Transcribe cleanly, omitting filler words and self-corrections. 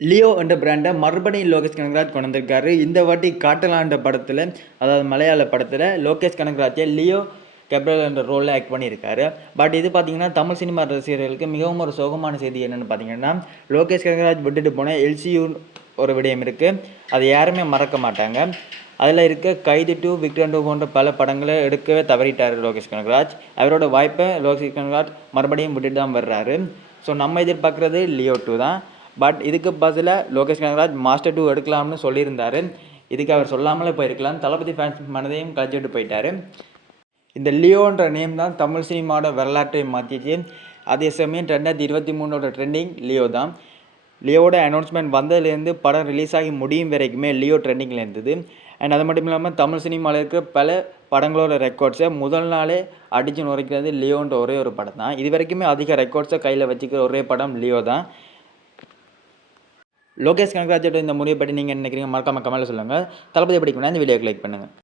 Leo என்ற பிராண்ட மறுபடியும் லோகேஷ் கனகராஜ் கொண்டு வந்திருக்காரு. இந்த வாட்டி காட்டலான்ற படத்துல, அதாவது மலையாள படத்துல லோகேஷ் கனகராஜை லியோ கேப்ரியல் என்ற ரோல்ல ஆக்ட் பண்ணியிருக்காரு. பட் இது பார்த்தீங்கன்னா, தமிழ் சினிமா ரசிகர்களுக்கு மிகவும் ஒரு சோகமான செய்தி என்னன்னு பார்த்தீங்கன்னா, லோகேஷ் கனகராஜ் விட்டுட்டு போன எல்சியூ ஒரு விடயம் இருக்கு. அதை யாருமே மறக்க மாட்டாங்க. அதில் இருக்க கைதி 2, விக்ரம் 2 போன்ற பல படங்களை எடுக்கவே தவறிட்டார் லோகேஷ் கனகராஜ். அவரோட வாய்ப்பை லோகேஷ் கனகராஜ் மறுபடியும் விட்டுட்டு தான் வர்றாரு. ஸோ நம்ம எதிர்பார்க்குறது லியோ 2 தான். பட் இதுக்கு பதிலாக லோகேஷ் கனகராஜ் மாஸ்டர் 2 எடுக்கலாம்னு சொல்லியிருந்தாரு. இதுக்கு அவர் சொல்லாமலே போயிருக்கலாம். தளபதி ஃபேன்ஸ் மனதையும் கழிச்சிட்டு போயிட்டாரு. இந்த லியோன்ற நேம் தான் தமிழ் சினிமாவோட வரலாற்றை மாற்றிச்சு. அதே சமயம் 2023 ட்ரெண்டிங் லியோ தான். லியோவோட அனௌன்ஸ்மெண்ட் வந்ததுலேருந்து படம் ரிலீஸ் ஆகி முடியும் வரைக்குமே லியோ ட்ரெண்டிங்கில் இருந்தது. அண்ட் அது மட்டும் இல்லாமல் தமிழ் சினிமாவில் இருக்கிற பல படங்களோட ரெக்கார்ட்ஸை முதல் நாளே அடித்து நுரைக்கிறது லியோன்ற ஒரே ஒரு படம் தான். இது வரைக்குமே அதிக ரெக்கார்ட்ஸை கையில் வச்சுக்கிற ஒரே படம் லியோ தான். லோகேஷ் கனகராஜோட இந்த முடிவை பற்றி நீங்கள் என்ன நினைக்கிறீங்க? மறக்காம கமெண்ட்ல சொல்லுங்கள். தளபதி பிடிக்கும்னா இந்த வீடியோக்கு லைக் பண்ணுங்கள்.